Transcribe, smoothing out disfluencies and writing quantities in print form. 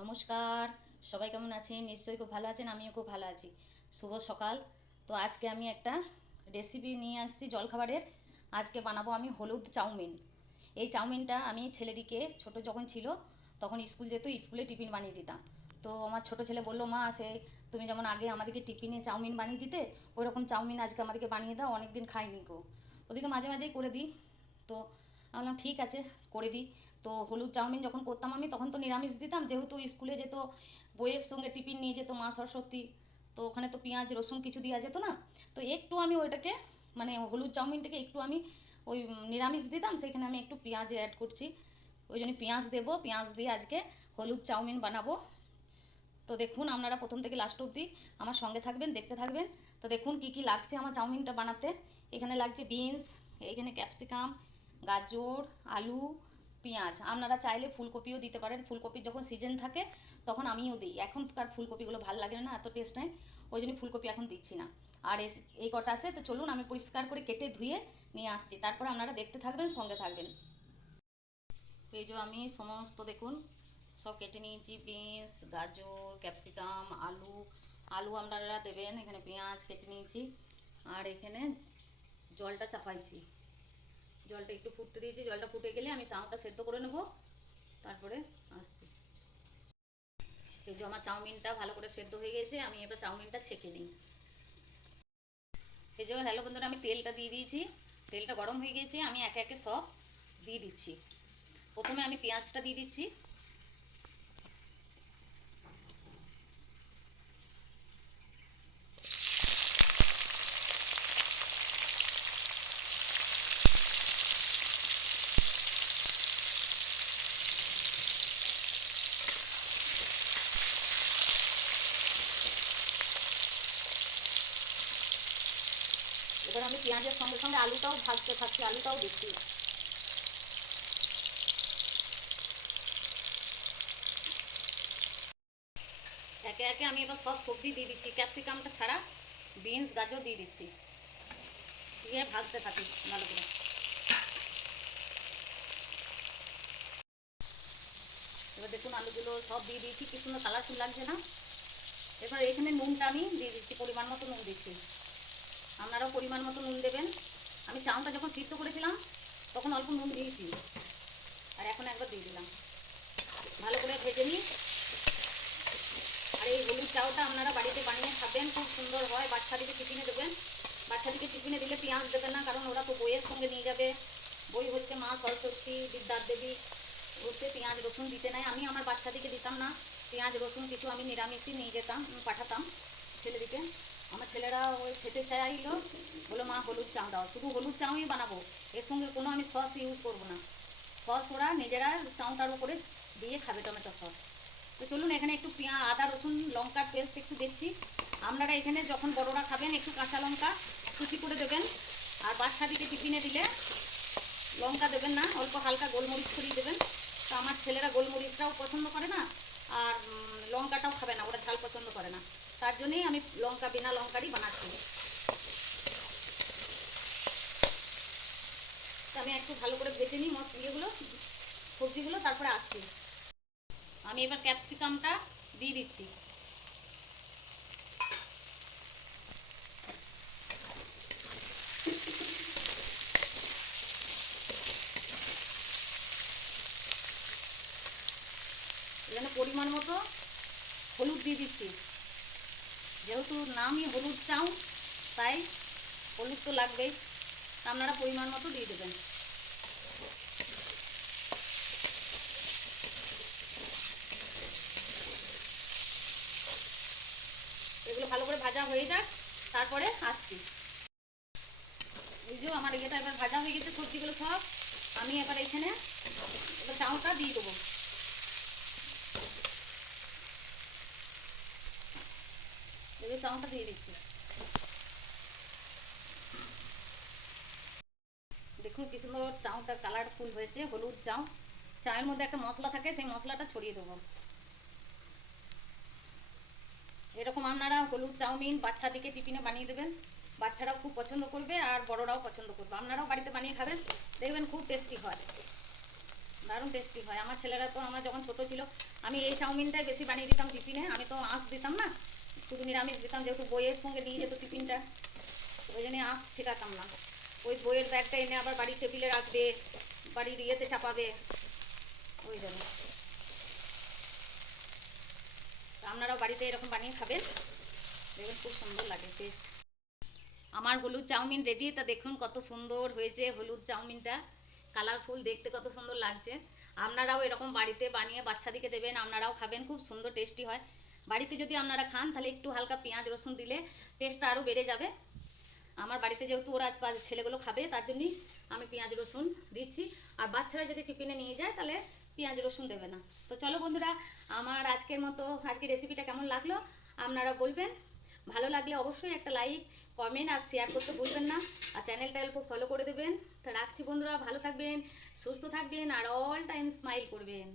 নমস্কার, সবাই কেমন আছেন? নিশ্চয়ই খুব ভালো আছেন, আমিও খুব ভালো আছি। শুভ সকাল। তো আজকে আমি একটা রেসিপি নিয়ে আসছি জলখাবারের। আজকে বানাবো আমি হলুদ চাউমিন। এই চাউমিনটা আমি ছেলেদিকে ছোট যখন ছিল তখন স্কুল যেত, স্কুলে টিফিন বানিয়ে দিতাম। তো আমার ছোট ছেলে বললো, মা সে তুমি যেমন আগে আমাদেরকে টিফিনে চাউমিন বানিয়ে দিতে, ওই রকম চাউমিন আজকে আমাদেরকে বানিয়ে দাও, অনেক দিন খাইনি গো। ওদিকে মাঝে মাঝেই করে দিই। তো আমি বললাম ঠিক আছে, করে দিই। তো হলুদ চাউমিন যখন করতাম আমি তখন তো নিরামিষ দিতাম, যেহেতু স্কুলে যেত, বইয়ের সঙ্গে টিফিন নিয়ে যেত মা সরস্বতী। তো ওখানে তো পেঁয়াজ রসুন কিছু দেওয়া যেত না। তো একটু আমি ওইটাকে মানে হলুদ চাউমিনটাকে একটু আমি ওই নিরামিষ দিতাম, সেখানে আমি একটু পেঁয়াজ অ্যাড করছি। ওই জন্য পেঁয়াজ দেবো, পেঁয়াজ দিয়ে আজকে হলুদ চাউমিন বানাবো। তো দেখুন, আপনারা প্রথম থেকে লাস্ট অবধি আমার সঙ্গে থাকবেন, দেখতে থাকবেন। তো দেখুন কি কি লাগছে আমার চাউমিনটা বানাতে। এখানে লাগছে বিনস, এখানে ক্যাপসিকাম, গাজর, আলু, পেঁয়াজ। আপনারা চাইলে ফুলকপিও দিতে পারেন, ফুলকপির যখন সিজন থাকে তখন আমিও দিই। এখনকার ফুলকপিগুলো ভালো লাগে না, এত টেস্ট নেই, ওই জন্য ফুলকপি এখন দিচ্ছি না। আর এই কটা আছে, তো চলুন আমি পরিষ্কার করে কেটে ধুয়ে নিয়ে আসছি, তারপর আপনারা দেখতে থাকবেন, সঙ্গে থাকবেন। এই যে আমি সমস্ত দেখুন সব কেটে নিয়েছি, বিনস, গাজর, ক্যাপসিকাম, আলু। আলু আপনারা দেবেন, এখানে পেঁয়াজ কেটে নিয়েছি। আর এখানে জলটা চাপাইছি, জলটা একটু ফুটতে দিয়েছি, জলটা ফুটে গেলে আমি চাউটা সেদ্ধ করে নেব, তারপরে আসছি। এই যে আমার চাউমিনটা ভালো করে সেদ্ধ হয়ে গেছে, আমি এবার চাউমিনটা ছেঁকে নিই। এই যে হ্যালো বন্ধুরা, আমি তেলটা দিয়ে দিয়েছি, তেলটা গরম হয়ে গেছে, আমি একে একে সব দিয়ে দিচ্ছি। প্রথমে আমি পেঁয়াজটা দিয়ে দিচ্ছি। এবার আমি পেঁয়াজের সঙ্গে সঙ্গে আলুটাও ভাজতে থাকছি, আলুটাও দিচ্ছি। একে একে আমি এবার সব সবজি দিয়ে দিচ্ছি, ক্যাপসিকামটা ছাড়া বিনস গাজর দিয়ে দিচ্ছি, দিয়ে ভাজতে থাকি ভালো করে। এবার দেখুন আলুগুলো সব দিয়ে দিয়েছি, কি সুন্দর কালারফুল লাগছে না? এবার এখানে নুনটা আমি দিয়ে দিচ্ছি, পরিমাণ মতো নুন দিচ্ছি। আপনারাও পরিমাণ মতো নুন দেবেন। আমি চাউটা যখন সিদ্ধ করেছিলাম তখন অল্প নুন দিয়েছি, আর এখন একবার দিয়ে দিলাম। ভালো করে ভেজে নিই। আর এই হলুদ চাউটা আপনারা বাড়িতে বানিয়ে খাবেন, খুব সুন্দর হয়। বাচ্চাদিকে টিফিনে দেবেন, বাচ্চাদিকে টিফিনে দিলে পেঁয়াজ দেবেন না, কারণ ওরা তো বইয়ের সঙ্গে নিয়ে যাবে। বই হচ্ছে মা সরস্বতী বিদ্যার দেবী, ওতে পেঁয়াজ রসুন দিতে নাই। আমি আমার বাচ্চাদিকে দিতাম না পেঁয়াজ রসুন কিছু, আমি নিরামিষই নিয়ে যেতাম, পাঠাতাম ছেলেদিকে। আমার ছেলেরা ওই খেতে চাইলো, বলো মা হলুদ চাউ দাও, শুধু হলুদ চাউই বানাবো, এর সঙ্গে কোনো আমি সস ইউজ করবো না। সস ওরা নিজেরা চাউটার উপরে দিয়ে খাবে, টমেটো সস। তো চলুন, এখানে একটু আদা রসুন লঙ্কার পেস্ট একটু দিচ্ছি। আপনারা এখানে যখন বড়রা খাবেন একটু কাঁচা লঙ্কা কুচি করে দেবেন, আর বাচ্চাদিকে টিফিনে দিলে লঙ্কা দেবেন না, অল্প হালকা গোলমরিচ ছড়িয়ে দেবেন। তো আমার ছেলেরা গোলমরিচটাও পছন্দ করে না, আর লঙ্কাটাও খাবে না, ওরা ঝাল পছন্দ করে না, তার জন্যই আমি লঙ্কা বিনা লঙ্কারই বানাচ্ছি। তো আমি একটু ভালো করে ভেজে নিই ইয়েগুলো, সবজিগুলো, তারপরে আসছি। আমি এবার ক্যাপসিকামটা দিয়ে দিচ্ছি। এখানে পরিমাণ মতো হলুদ দিয়ে দিচ্ছি, যেহেতু নামই হলুদ চাউ, তাই হলুদ তো লাগবেই, আপনারা পরিমাণ মতো দিয়ে দেবেন। এগুলো ভালো করে ভাজা হয়ে যাক, তারপরে আসছি। এই যে আমার ইয়েটা এবার ভাজা হয়ে গেছে, সবজিগুলো সব আমি এবার এখানে এবার চাউটা দিয়ে দেবো। এবার চাউটা দিয়ে দিচ্ছি। দেখুন কি সুন্দর চাউটা কালারফুল হয়েছে, হলুদ চাউ। চায়ের মধ্যে একটা মশলা থাকে, সেই মশলাটা ছড়িয়ে দেবো। এরকম আপনারা হলুদ চাউমিন বাচ্চাদিকে টিফিনে বানিয়ে দেবেন, বাচ্চারাও খুব পছন্দ করবে আর বড়রাও পছন্দ করবে। আপনারাও বাড়িতে বানিয়ে খাবেন, দেখবেন খুব টেস্টি হয়। দারুণ টেস্টি হয়। আমার ছেলেরা তো, আমার যখন ছোট ছিল আমি এই চাউমিনটাই বেশি বানিয়ে দিতাম টিফিনে। আমি তো আঁশ দিতাম না, শুধু নিরামিষ দিতাম, যেহেতু বইয়ের সঙ্গে নিয়ে যেত টিফিনটা, ওই জন্য আঁশ ঠেকাতাম না। ওই বইয়ের ব্যাগটা এনে আবার বাড়ির টেবিলে রাখবে, বাড়ির ইয়েতে চাপাবে, ওই জন্য। আপনারাও বাড়িতে এরকম বানিয়ে খাবেন, দেখবেন খুব সুন্দর লাগে টেস্ট। আমার হলুদ চাউমিন রেডি। তা দেখুন কত সুন্দর হয়েছে হলুদ চাউমিনটা, কালারফুল, দেখতে কত সুন্দর লাগছে। আপনারাও এরকম বাড়িতে বানিয়ে বাচ্চাদেরকে দেবেন, আপনারাও খাবেন, খুব সুন্দর টেস্টি হয়। বাড়িতে যদি আপনারা খান তাহলে একটু হালকা পেঁয়াজ রসুন দিলে টেস্টটা আরও বেড়ে যাবে। আমার বাড়িতে যেহেতু ওরা ছেলেগুলো খাবে তার জন্যই আমি পেঁয়াজ রসুন দিচ্ছি। আর বাচ্চারা যদি টিফিনে নিয়ে যায় তাহলে পেঁয়াজ রসুন দেবে না। তো চলো বন্ধুরা, আমার আজকের রেসিপিটা কেমন লাগলো আপনারা বলবেন। ভালো লাগলে অবশ্যই একটা লাইক, কমেন্ট আর শেয়ার করতে ভুলবেন না। আর চ্যানেলটা অল্প ফলো করে দেবেন। তো রাখছি বন্ধুরা, ভালো থাকবেন, সুস্থ থাকবেন আর অল টাইম স্মাইল করবেন।